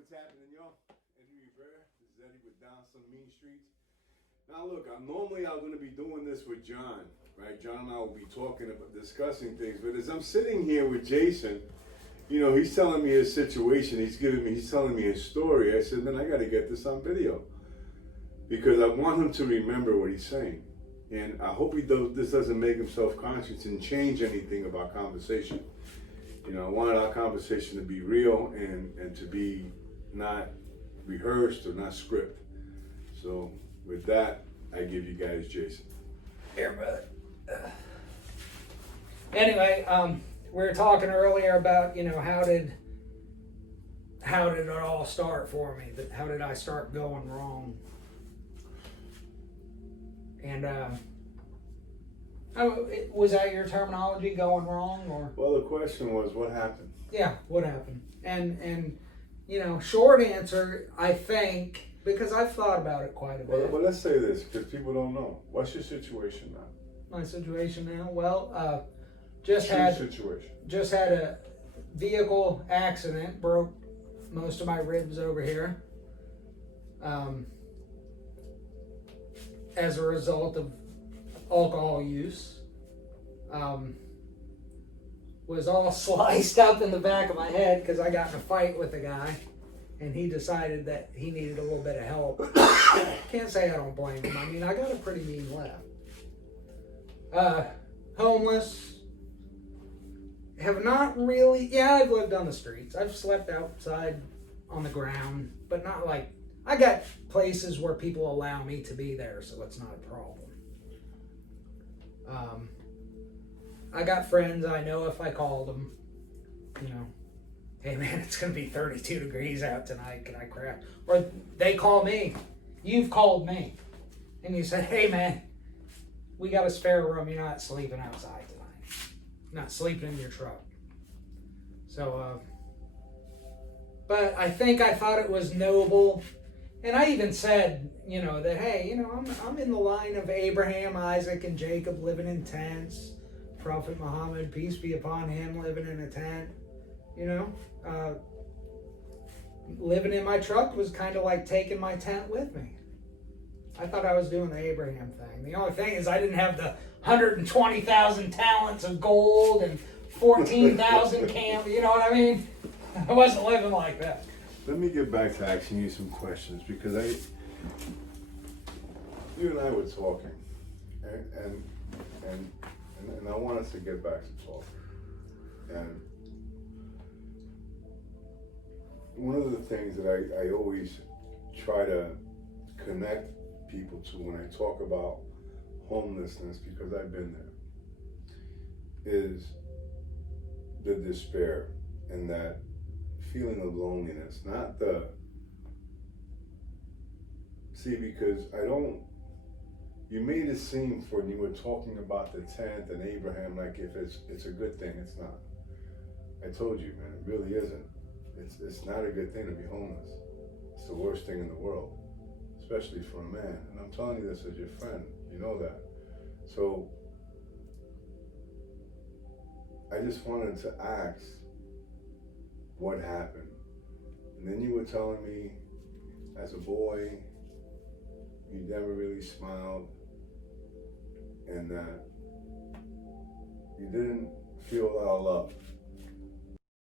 what's happening, y'all? Eddie Rivera. This is Eddie with Down Some Mean Streets. Now, look, normally I'm going to be doing this with John, right? John and I will be talking about discussing things, but as I'm sitting here with Jason, you know, he's telling me his situation. He's telling me his story. I said, man, I got to get this on video because I want him to remember what he's saying, and I hope this doesn't make him self-conscious and change anything of our conversation. You know, I wanted our conversation to be real and to be not rehearsed or not scripted. So with that, I give you guys Jason. Here, brother. Anyway, we were talking earlier about, you know, how did it all start for me? How did I start going wrong? And was that your terminology, going wrong, or? Well, the question was, what happened? Yeah, what happened? And you know, short answer, I think, because I've thought about it quite a bit. Well, let's say this because people don't know. What's your situation now? My situation now? Well, just had a vehicle accident, broke most of my ribs over here, as a result of alcohol use. Was all sliced up in the back of my head because I got in a fight with a guy, and he decided that he needed a little bit of help. Can't say I don't blame him. I mean, I got a pretty mean laugh. Homeless. Have not really. Yeah, I've lived on the streets. I've slept outside on the ground, but not like. I got places where people allow me to be there, so it's not a problem. I got friends I know if I called them, you know, hey man, it's going to be 32 degrees out tonight, can I crap? Or they call me, you've called me, and you said, hey man, we got a spare room, you're not sleeping outside tonight. Not sleeping in your truck. So, but I think I thought it was noble. And I even said, you know, that, hey, you know, I'm in the line of Abraham, Isaac, and Jacob living in tents. Prophet Muhammad, peace be upon him, living in a tent. You know, living in my truck was kind of like taking my tent with me. I thought I was doing the Abraham thing. The only thing is I didn't have the 120,000 talents of gold and 14,000 camp. You know what I mean? I wasn't living like that. Let me get back to asking you some questions because you and I were talking, and I want us to get back to talking. And one of the things that I always try to connect people to when I talk about homelessness, because I've been there, is the despair and that feeling of loneliness, not the, see, because you made it seem when you were talking about the tent and Abraham, like if it's a good thing, it's not. I told you, man, it really isn't. It's not a good thing to be homeless. It's the worst thing in the world, especially for a man. And I'm telling you this as your friend, you know that. So, I just wanted to ask, what happened? And then you were telling me, as a boy, you never really smiled, and that you didn't feel a lot of love